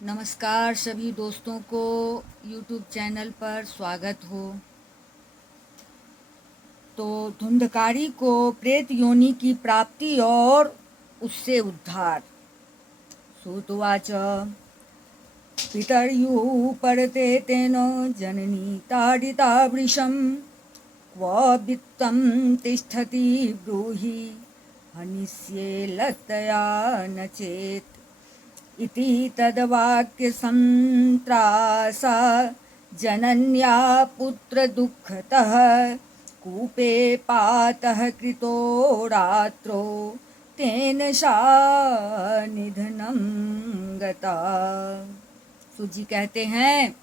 नमस्कार सभी दोस्तों को YouTube चैनल पर स्वागत हो। तो धुंधकारी को प्रेत योनि की प्राप्ति और उससे उद्धार। सुतवाच पितर्युपरते तेन जननी ताडिता वृषं क्व वित्तं तिष्ठति ब्रूहि हनिष्ये लतया न चेत् इति तद्वाक्यसन्त्रासा जनन्या पुत्रदुःखतः कूपे पातः कृतो रात्रो तेन सा निधनं गता। सूजी कहते हैं,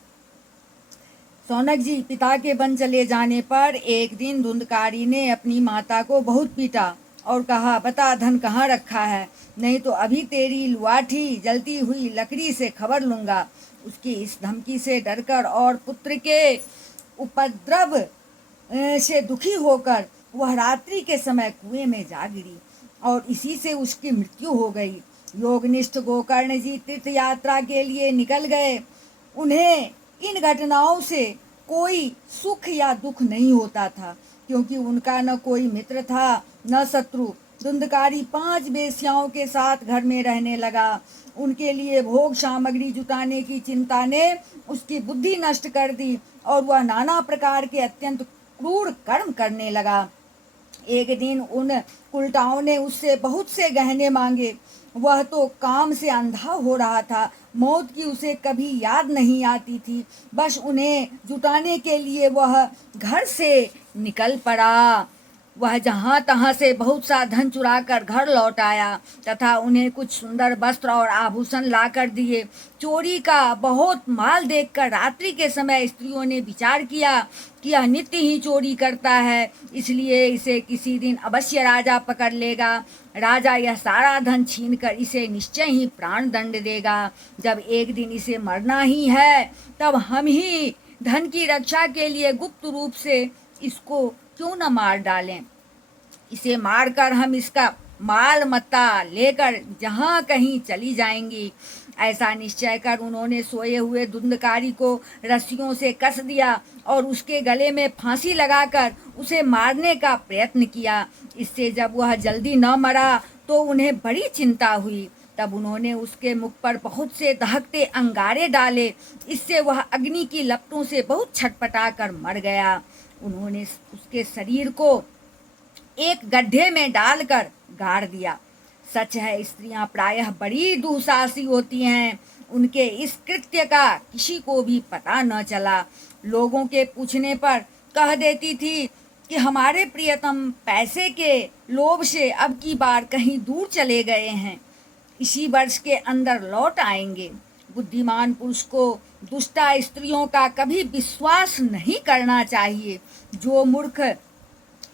सौनक जी, पिता के वन चले जाने पर एक दिन धुंधकारी ने अपनी माता को बहुत पीटा और कहा, बता धन कहाँ रखा है, नहीं तो अभी तेरी लुआठी जलती हुई लकड़ी से खबर लूँगा। उसकी इस धमकी से डरकर और पुत्र के उपद्रव से दुखी होकर वह रात्रि के समय कुएं में जा गिरी और इसी से उसकी मृत्यु हो गई। योगनिष्ठ गोकर्ण जी तीर्थ यात्रा के लिए निकल गए। उन्हें इन घटनाओं से कोई सुख या दुख नहीं होता था, क्योंकि उनका न कोई मित्र था न शत्रु। धुंधकारी 5 वेश्याओं के साथ घर में रहने लगा। उनके लिए भोग सामग्री जुटाने की चिंता ने उसकी बुद्धि नष्ट कर दी और वह नाना प्रकार के अत्यंत क्रूर कर्म करने लगा। एक दिन उन उल्टाओं ने उससे बहुत से गहने मांगे। वह तो काम से अंधा हो रहा था। मौत की उसे कभी याद नहीं आती थी। बस उन्हें जुटाने के लिए वह घर से निकल पड़ा। वह जहाँ तहाँ से बहुत सा धन चुराकर घर लौट आया तथा उन्हें कुछ सुंदर वस्त्र और आभूषण लाकर दिए। चोरी का बहुत माल देखकर रात्रि के समय स्त्रियों ने विचार किया कि यह नित्य ही चोरी करता है, इसलिए इसे किसी दिन अवश्य राजा पकड़ लेगा। राजा यह सारा धन छीनकर इसे निश्चय ही प्राण दंड देगा। जब एक दिन इसे मरना ही है, तब हम ही धन की रक्षा के लिए गुप्त रूप से इसको क्यों न मार डालें। इसे मारकर हम इसका माल मत्ता लेकर जहाँ कहीं चली जाएंगी। ऐसा निश्चय कर उन्होंने सोए हुए धुंधकारी को रस्सियों से कस दिया और उसके गले में फांसी लगाकर उसे मारने का प्रयत्न किया। इससे जब वह जल्दी न मरा तो उन्हें बड़ी चिंता हुई। तब उन्होंने उसके मुख पर बहुत से दहकते अंगारे डाले। इससे वह अग्नि की लपटों से बहुत छटपटा कर मर गया। उन्होंने उसके शरीर को एक गड्ढे में डालकर गाड़ दिया। सच है, स्त्रियां प्रायः बड़ी दुस्साहसी होती हैं। उनके इस कृत्य का किसी को भी पता न चला। लोगों के पूछने पर कह देती थी कि हमारे प्रियतम पैसे के लोभ से अब की बार कहीं दूर चले गए हैं, इसी वर्ष के अंदर लौट आएंगे। बुद्धिमान पुरुष को दुष्टा स्त्रियों का कभी विश्वास नहीं करना चाहिए। जो मूर्ख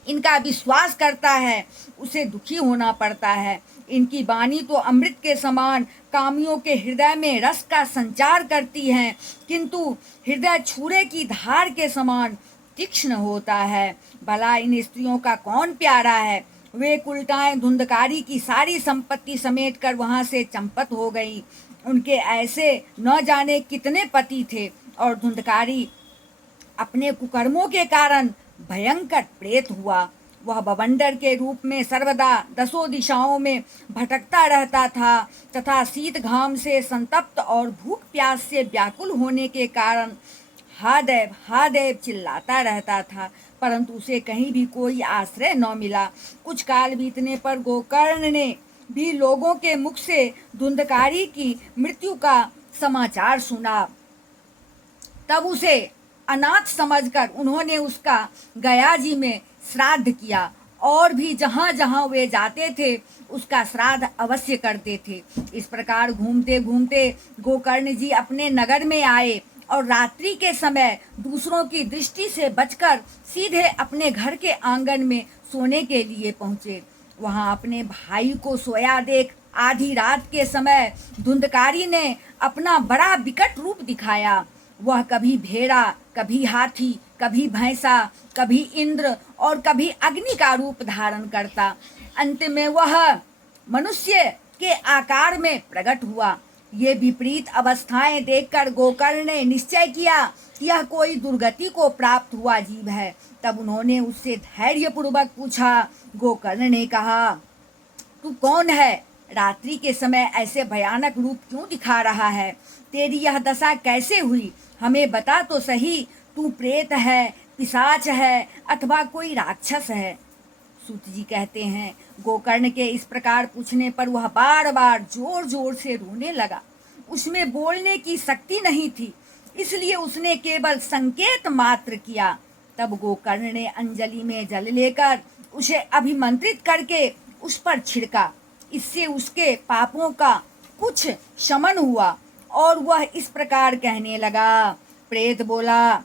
इनका विश्वास करता है उसे दुखी होना पड़ता है। इनकी वाणी तो अमृत के समान कामियों के हृदय में रस का संचार करती है, किंतु हृदय छुरे की धार के समान तीक्ष्ण होता है। भला इन स्त्रियों का कौन प्यारा है। वे उल्टाएं धुंधकारी की सारी संपत्ति समेट कर वहाँ से चंपत हो गई। उनके ऐसे न जाने कितने पति थे और धुंधकारी अपने कुकर्मों के कारण भयंकर प्रेत हुआ। वह बवंडर के रूप में सर्वदा 10 दिशाओं में भटकता रहता था तथा शीत घाम से संतप्त और भूख प्यास से व्याकुल होने के कारण हा देव चिल्लाता रहता था, परंतु उसे कहीं भी कोई आश्रय न मिला। कुछ काल बीतने पर गोकर्ण ने भी लोगों के मुख से धुंधकारी की मृत्यु का समाचार सुना। तब उसे अनाथ समझकर उन्होंने उसका गया जी में श्राद्ध किया और भी जहाँ जहाँ वे जाते थे उसका श्राद्ध अवश्य करते थे। इस प्रकार घूमते घूमते गोकर्ण जी अपने नगर में आए और रात्रि के समय दूसरों की दृष्टि से बचकर सीधे अपने घर के आंगन में सोने के लिए पहुँचे। वहाँ अपने भाई को सोया देख आधी रात के समय धुंधकारी ने अपना बड़ा विकट रूप दिखाया। वह कभी भेड़ा, कभी हाथी, कभी भैंसा, कभी इंद्र और कभी अग्नि का रूप धारण करता। अंत में वह मनुष्य के आकार में प्रकट हुआ। ये विपरीत अवस्थाएं देखकर गोकर्ण ने निश्चय किया कि यह कोई दुर्गति को प्राप्त हुआ जीव है। तब उन्होंने उससे धैर्यपूर्वक पूछा। गोकर्ण ने कहा, तू कौन है? रात्रि के समय ऐसे भयानक रूप क्यों दिखा रहा है? तेरी यह दशा कैसे हुई? हमें बता तो सही। तू प्रेत है, पिशाच है अथवा कोई राक्षस है? सूत जी कहते हैं, गोकर्ण के इस प्रकार पूछने पर वह बार बार जोर जोर से रोने लगा। उसमें बोलने की शक्ति नहीं थी, इसलिए उसने केवल संकेत मात्र किया। तब गोकर्ण ने अंजलि में जल लेकर उसे अभिमंत्रित करके उस पर छिड़का। इससे उसके पापों का कुछ शमन हुआ और वह इस प्रकार कहने लगा। प्रेत बोला,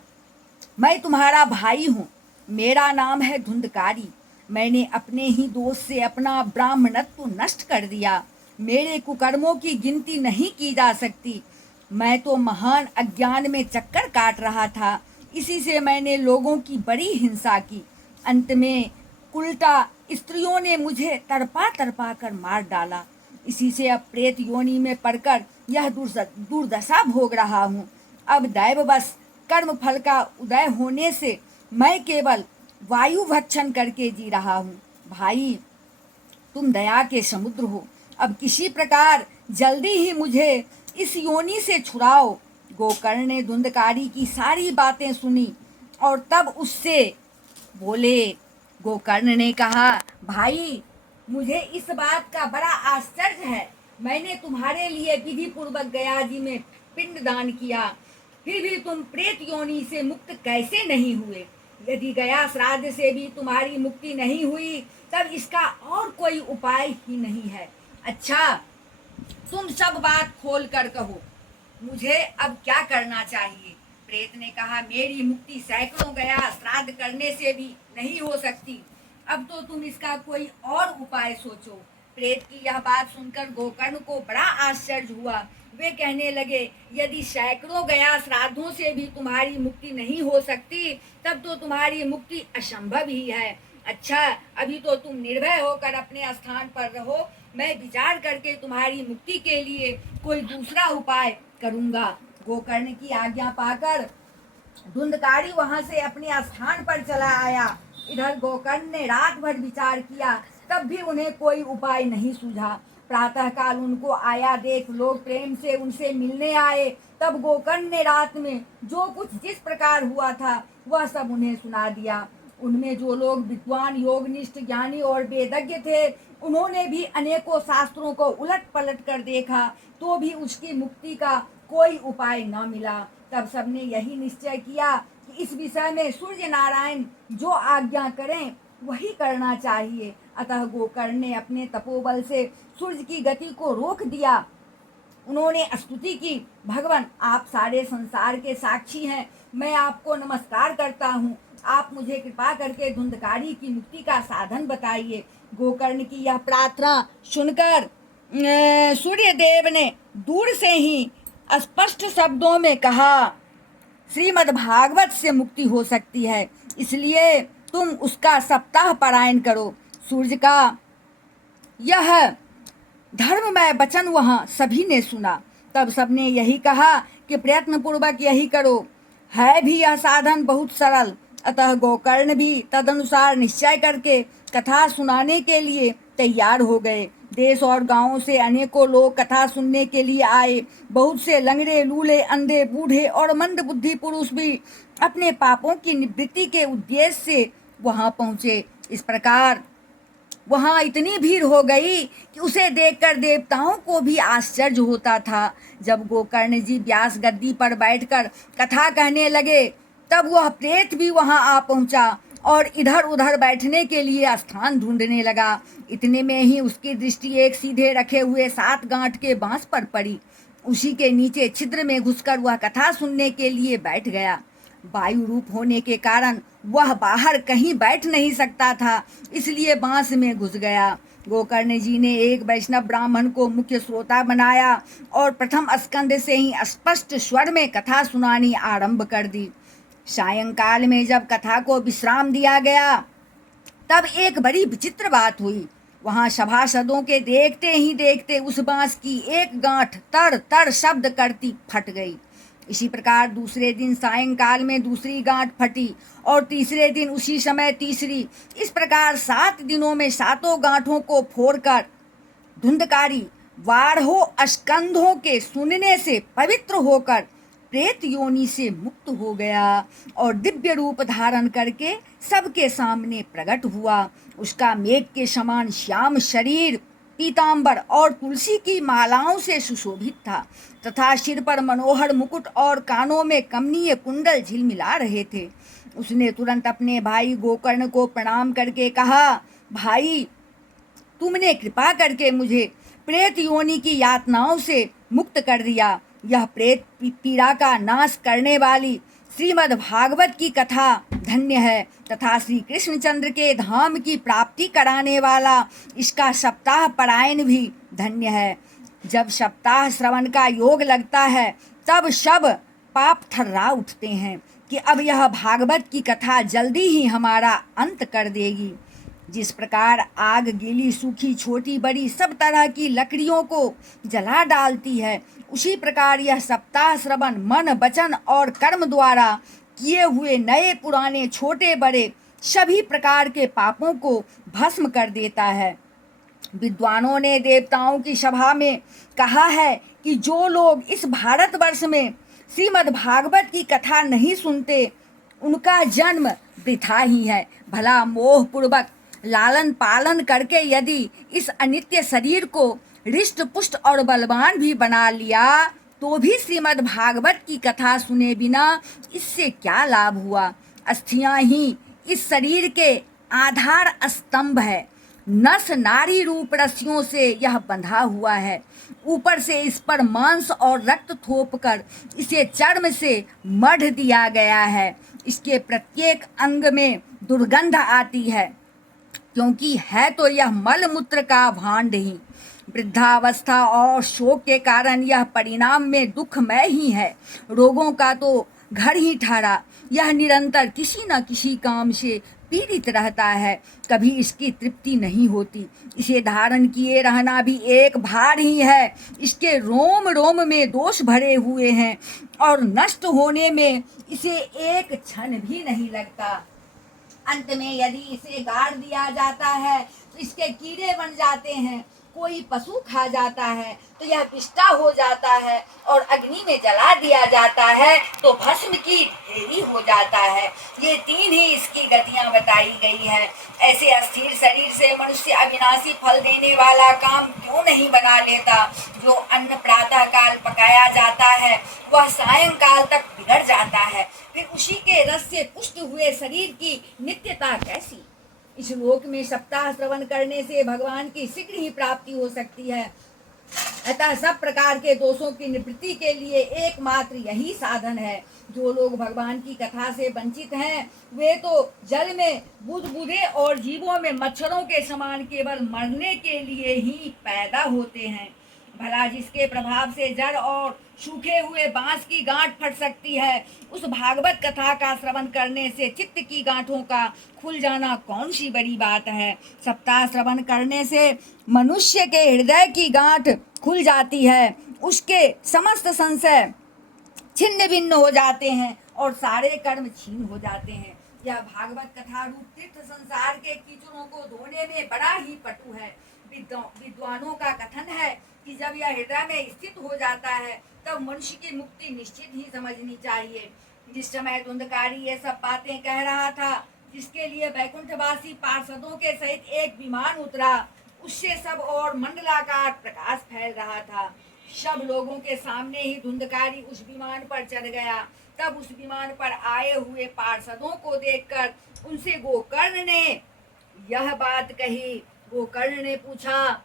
मैं तुम्हारा भाई हूँ, मेरा नाम है धुंधकारी। मैंने अपने ही दोष से अपना ब्राह्मणत्व नष्ट कर दिया। मेरे कुकर्मों की गिनती नहीं की जा सकती। मैं तो महान अज्ञान में चक्कर काट रहा था, इसी से मैंने लोगों की बड़ी हिंसा की। अंत में उल्टा स्त्रियों ने मुझे तड़पा तड़पा कर मार डाला। इसी से अब प्रेत योनि में पड़कर यह दुर्दशा भोग रहा हूँ। अब दैववश कर्म फल का उदय होने से मैं केवल वायु भक्षण करके जी रहा हूँ। भाई, तुम दया के समुद्र हो, अब किसी प्रकार जल्दी ही मुझे इस योनि से छुड़ाओ। गोकर्ण ने धुंधकारी की सारी बातें सुनी और तब उससे बोले। गोकर्ण ने कहा, भाई, मुझे इस बात का बड़ा आश्चर्य है। मैंने तुम्हारे लिए विधि पूर्वक गया जी में पिंडदान किया, फिर भी तुम प्रेत योनि से मुक्त कैसे नहीं हुए? यदि गया श्राद्ध से भी तुम्हारी मुक्ति नहीं हुई, तब इसका और कोई उपाय ही नहीं है। अच्छा, तुम सब बात खोल कर कहो, मुझे अब क्या करना चाहिए? प्रेत ने कहा, मेरी मुक्ति सैकड़ों गया श्राद्ध करने से भी नहीं हो सकती। अब तो तुम इसका कोई और उपाय सोचो। प्रेत की यह बात सुनकर गोकर्ण को बड़ा आश्चर्य हुआ। वे कहने लगे, यदि सैकड़ों गया श्राद्धों से भी तुम्हारी मुक्ति नहीं हो सकती, तब तो तुम्हारी मुक्ति असंभव ही है। अच्छा, अभी तो तुम निर्भय होकर अपने स्थान पर रहो। मैं विचार करके तुम्हारी मुक्ति के लिए कोई दूसरा उपाय करूंगा। गोकर्ण की आज्ञा पाकर धुंधकारी वहां से अपने स्थान पर चला आया। इधर गोकर्ण ने रात भर विचार किया, तब भी उन्हें कोई उपाय नहीं सूझा। प्रातःकाल उनको आया देख लोग प्रेम से उनसे मिलने आए। तब गोकर्ण ने रात में जो कुछ जिस प्रकार हुआ था वह सब उन्हें सुना दिया। उनमें जो लोग विद्वान, योगनिष्ठ, ज्ञानी और वेदज्ञ थे, उन्होंने भी अनेकों शास्त्रों को उलट पलट कर देखा, तो भी उसकी मुक्ति का कोई उपाय न मिला। तब सबने यही निश्चय किया कि इस विषय में सूर्य नारायण जो आज्ञा करें वही करना चाहिए। अतः गोकर्ण ने अपने तपोबल से सूर्य की गति को रोक दिया। उन्होंने स्तुति की, भगवान, आप सारे संसार के साक्षी हैं, मैं आपको नमस्कार करता हूँ। आप मुझे कृपा करके धुंधकारी की मुक्ति का साधन बताइए। गोकर्ण की यह प्रार्थना सुनकर सूर्य देव ने दूर से ही स्पष्ट शब्दों में कहा, श्रीमद् भागवत से मुक्ति हो सकती है, इसलिए तुम उसका सप्ताह पारायण करो। सूर्य का यह धर्ममय वचन वहाँ सभी ने सुना। तब सबने यही कहा कि प्रयत्न पूर्वक यही करो। है भी यह साधन बहुत सरल। अतः गोकर्ण भी तदनुसार निश्चय करके कथा सुनाने के लिए तैयार हो गए। देश और गांवों से अनेकों लोग कथा सुनने के लिए आए। बहुत से लंगड़े, लूले, अंधे, बूढ़े और मंद बुद्धि पुरुष भी अपने पापों की निवृत्ति के उद्देश्य से वहां पहुंचे। इस प्रकार वहां इतनी भीड़ हो गई कि उसे देखकर देवताओं को भी आश्चर्य होता था। जब गोकर्ण जी व्यास गद्दी पर बैठकर कथा कहने लगे, तब वह प्रेत भी वहां आ पहुंचा और इधर उधर बैठने के लिए स्थान ढूंढने लगा। इतने में ही उसकी दृष्टि एक सीधे रखे हुए 7 गांठ के बांस पर पड़ी। उसी के नीचे छिद्र में घुसकर वह कथा सुनने के लिए बैठ गया। वायु रूप होने के कारण वह बाहर कहीं बैठ नहीं सकता था, इसलिए बांस में घुस गया। गोकर्ण जी ने एक वैष्णव ब्राह्मण को मुख्य श्रोता बनाया और प्रथम स्कंद से ही स्पष्ट स्वर में कथा सुनानी आरंभ कर दी। सायंकाल में जब कथा को विश्राम दिया गया, तब एक बड़ी विचित्र बात हुई। वहां सभासदों के देखते ही देखते उस बांस की एक गांठ तर तर शब्द करती फट गई। इसी प्रकार दूसरे दिन सायंकाल में दूसरी गांठ फटी और तीसरे दिन उसी समय तीसरी। इस प्रकार 7 दिनों में 7 गांठों को फोड़कर धुंधकारी बारहों स्कंधों के सुनने से पवित्र होकर प्रेत योनि से मुक्त हो गया और दिव्य रूप धारण करके सबके सामने प्रकट हुआ। उसका मेघ के समान श्याम शरीर पीतांबर और तुलसी की मालाओं से सुशोभित था तथा सिर पर मनोहर मुकुट और कानों में कमनीय कुंडल झिलमिला रहे थे। उसने तुरंत अपने भाई गोकर्ण को प्रणाम करके कहा, भाई, तुमने कृपा करके मुझे प्रेत योनि की यातनाओं से मुक्त कर दिया। यह प्रेत पीड़ा का नाश करने वाली श्रीमद् भागवत की कथा धन्य है तथा श्री कृष्णचंद्र के धाम की प्राप्ति कराने वाला इसका सप्ताह पारायण भी धन्य है। जब सप्ताह श्रवण का योग लगता है तब सब पाप थर्रा उठते हैं कि अब यह भागवत की कथा जल्दी ही हमारा अंत कर देगी। जिस प्रकार आग गीली सूखी छोटी बड़ी सब तरह की लकड़ियों को जला डालती है, उसी प्रकार यह सप्ताह श्रवण मन वचन और कर्म द्वारा किए हुए नए पुराने छोटे बड़े सभी प्रकार के पापों को भस्म कर देता है। विद्वानों ने देवताओं की सभा में कहा है कि जो लोग इस भारतवर्ष में श्रीमद् भागवत की कथा नहीं सुनते उनका जन्म वृथा ही है। भला मोह पूर्वक लालन पालन करके यदि इस अनित्य शरीर को हृष्ट पुष्ट और बलवान भी बना लिया तो भी श्रीमद् भागवत की कथा सुने बिना इससे क्या लाभ हुआ। अस्थियां ही इस शरीर के आधार स्तंभ है। नस नारी रूप रस्सियों से यह बंधा हुआ है। ऊपर से इस पर मांस और रक्त थोप कर इसे चर्म से मढ़ दिया गया है। इसके प्रत्येक अंग में दुर्गंध आती है क्योंकि है तो यह मल मूत्र का भांड ही। वृद्धावस्था और शोक के कारण यह परिणाम में दुखमय ही है। रोगों का तो घर ही ठहरा यह निरंतर किसी न किसी काम से पीड़ित रहता है। कभी इसकी तृप्ति नहीं होती। इसे धारण किए रहना भी एक भार ही है। इसके रोम रोम में दोष भरे हुए हैं और नष्ट होने में इसे एक क्षण भी नहीं लगता। अंत में यदि इसे गाड़ दिया जाता है तो इसके कीड़े बन जाते हैं। कोई पशु खा जाता है तो यह विष्टा हो जाता है और अग्नि में जला दिया जाता है तो भस्म की ढेरी हो जाता है। ये 3 ही इसकी गतियां बताई गई है। ऐसे अस्थिर शरीर से मनुष्य अविनाशी फल देने वाला काम क्यों नहीं बना लेता। जो अन्न प्रातः काल पकाया जाता है वह सायंकाल तक बिगड़ जाता है, फिर उसी के रस से पुष्ट हुए शरीर की नित्यता कैसी। इस लोक में सप्ताह श्रवण करने से भगवान की शीघ्र ही प्राप्ति हो सकती है। अतः सब प्रकार के दोषों की निवृत्ति के लिए एकमात्र यही साधन है। जो लोग भगवान की कथा से वंचित हैं वे तो जल में बुदबुदे और जीवों में मच्छरों के समान केवल मरने के लिए ही पैदा होते हैं। भला जिसके प्रभाव से जड़ और सूखे हुए बांस की गांठ फट सकती है, उस भागवत कथा का श्रवण करने से चित्त की गांठों का खुल जाना कौन सी बड़ी बात है। सप्ताह श्रवण करने से मनुष्य के हृदय की गांठ खुल जाती है। उसके समस्त संशय छिन्न भिन्न हो जाते हैं और सारे कर्म छीन हो जाते हैं। यह भागवत कथा रूप तीर्थ संसार के कीचड़ों को धोने में बड़ा ही पटु है। विद्वानों का कथन है कि जब यह हृदय में स्थित हो जाता है तब मनुष्य की मुक्ति निश्चित ही समझनी चाहिए। जिस समय धुंधकारी ये सब बातें कह रहा था, जिसके लिए वैकुंठवासी पार्षदों के सहित एक विमान उतरा, उससे सब और मंडलाकार प्रकाश फैल रहा था। सब लोगों के सामने ही धुंधकारी उस विमान पर चढ़ गया। तब उस विमान पर आए हुए पार्षदों को देखकर उनसे गोकर्ण ने यह बात कही। गोकर्ण ने पूछा,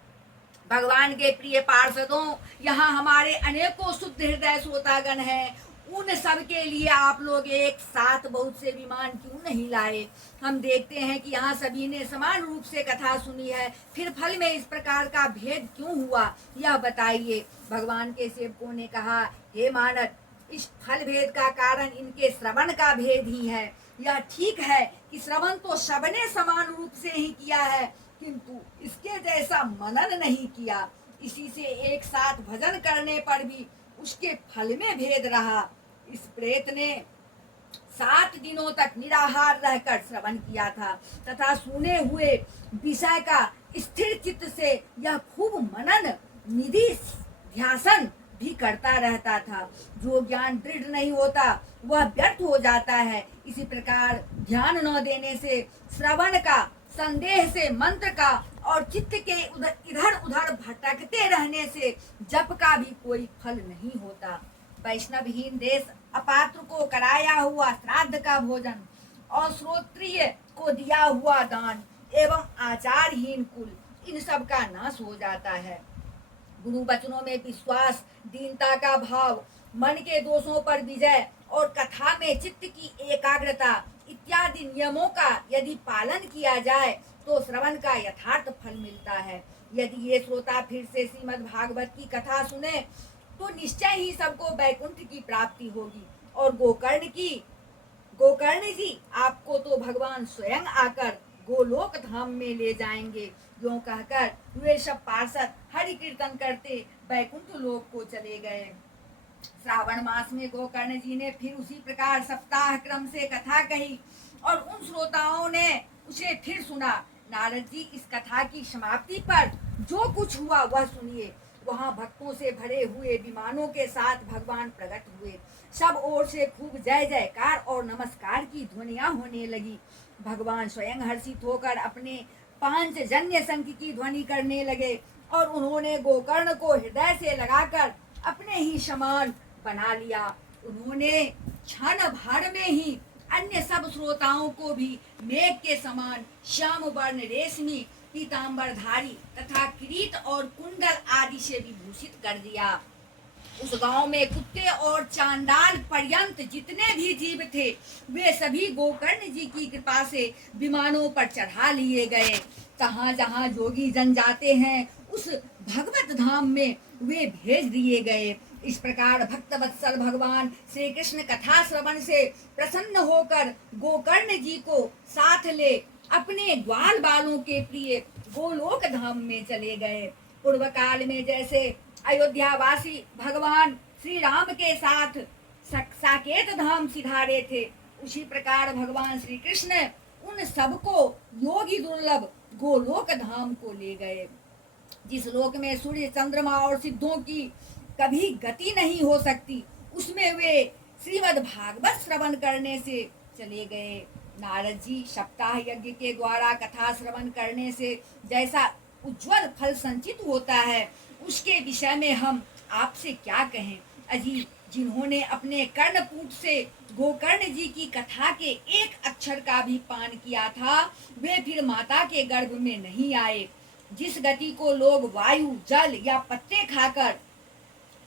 भगवान के प्रिय पार्षदों, यहाँ हमारे अनेकों शुद्ध हृदय श्रोतागण हैं, उन सब के लिए आप लोग एक साथ बहुत से विमान क्यों नहीं लाए। हम देखते हैं कि यहाँ सभी ने समान रूप से कथा सुनी है, फिर फल में इस प्रकार का भेद क्यों हुआ, यह बताइए। भगवान के सेवकों ने कहा, हे मानव, इस फल भेद का कारण इनके श्रवण का भेद ही है। यह ठीक है कि श्रवण तो सबने समान रूप से ही किया है, किंतु इसके जैसा मनन नहीं किया। इसी से एक साथ भजन करने पर भी उसके फल में भेद रहा। इस प्रेत ने 7 दिनों तक निराहार रहकर श्रवण किया था तथा सुने हुए विषय का स्थिर चित्त से यह खूब मनन निधि ध्यासन भी करता रहता था। जो ज्ञान दृढ़ नहीं होता वह व्यर्थ हो जाता है। इसी प्रकार ध्यान न देने से, श्रवण का संदेह से, मंत्र का और चित्त के इधर उधर भटकते रहने से जप का भी कोई फल नहीं होता। वैष्णवहीन देश, अपात्र को कराया हुआ श्राद्ध का भोजन और श्रोत्रिय को दिया हुआ दान एवं आचारहीन कुल, इन सब का नाश हो जाता है। गुरु वचनों में विश्वास, दीनता का भाव, मन के दोषों पर विजय और कथा में चित्त की एकाग्रता इत्यादि नियमों का यदि पालन किया जाए तो श्रवण का यथार्थ फल मिलता है। यदि ये श्रोता फिर से श्रीमद् भागवत की कथा सुने तो निश्चय ही सबको वैकुंठ की प्राप्ति होगी। और गोकर्ण जी आपको तो भगवान स्वयं आकर गोलोक धाम में ले जाएंगे। यूं कहकर वे सब पार्षद हरि कीर्तन करते वैकुंठ लोक को चले गए। श्रावण मास में गोकर्ण जी ने फिर उसी प्रकार सप्ताह क्रम से कथा कही और उन श्रोताओं ने उसे फिर सुना। नारद जी, इस कथा की समाप्ति पर जो कुछ हुआ वह सुनिए। वहां भक्तों से भरे हुए विमानों के साथ भगवान प्रकट हुए। सब ओर से खूब जय जयकार और नमस्कार की ध्वनियां होने लगी। भगवान स्वयं हर्षित होकर अपने पांचजन्य शंख की ध्वनि करने लगे और उन्होंने गोकर्ण को हृदय से लगाकर अपने ही समान बना लिया। उन्होंने क्षण भर में ही अन्य सब श्रोताओं को भी मेघ के समान श्याम वर्ण रेशमी पीताम्बरधारी तथा किरीट और कुंडल आदि से विभूषित कर दिया। उस गांव में कुत्ते और चांडाल पर्यंत जितने भी जीव थे वे सभी गोकर्ण जी की कृपा से विमानों पर चढ़ा लिए गए। जहाँ जहाँ जोगी जन जाते हैं उस भगवत धाम में वे भेज दिए गए। इस प्रकार भक्त वत्सल भगवान श्री कृष्ण कथा श्रवण से प्रसन्न होकर गोकर्ण जी को साथ ले अपने ग्वाल बालों के प्रिय गोलोक धाम में चले गए। पूर्व काल में जैसे अयोध्यावासी भगवान श्री राम के साथ साकेत धाम सिधारे थे, उसी प्रकार भगवान श्री कृष्ण उन सबको योगी दुर्लभ गोलोक धाम को ले गए। जिस लोक में सूर्य, चंद्रमा और सिद्धों की कभी गति नहीं हो सकती, उसमें वे श्रीमद् भागवत श्रवण करने से चले गए। नारद जी, सप्ताह यज्ञ के द्वारा कथा श्रवण करने से जैसा उज्जवल फल संचित होता है उसके विषय में हम आपसे क्या कहें। अजी, जिन्होंने अपने कर्णपूट से गोकर्ण जी की कथा के एक अक्षर का भी पान किया था वे फिर माता के गर्भ में नहीं आए। जिस गति को लोग वायु, जल या पत्ते खाकर,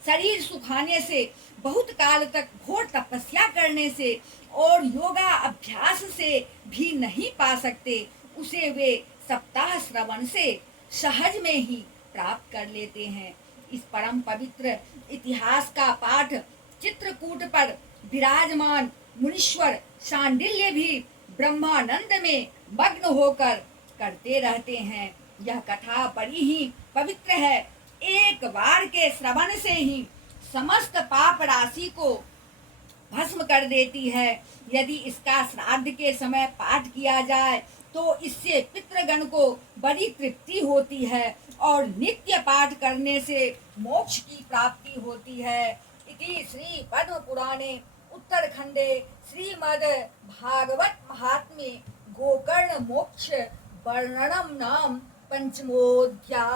शरीर सुखाने से, बहुत काल तक घोर तपस्या करने से और योगा अभ्यास से भी नहीं पा सकते, उसे वे सप्ताह श्रवण से सहज में ही प्राप्त कर लेते हैं। इस परम पवित्र इतिहास का पाठ चित्रकूट पर विराजमान मुनीश्वर शांडिल्य भी ब्रह्मानंद में मग्न होकर करते रहते हैं। यह कथा बड़ी ही पवित्र है। एक बार के श्रवण से ही समस्त पाप राशि को भस्म कर देती है। यदि इसका श्राद्ध के समय पाठ किया जाए तो इससे पितृगण को बड़ी तृप्ति होती है और नित्य पाठ करने से मोक्ष की प्राप्ति होती है। इति श्री पद्म पुराणे उत्तरखंडे श्रीमद् भागवत महात्म्ये गोकर्ण मोक्ष वर्णनम नाम पंचमोऽध्यायः।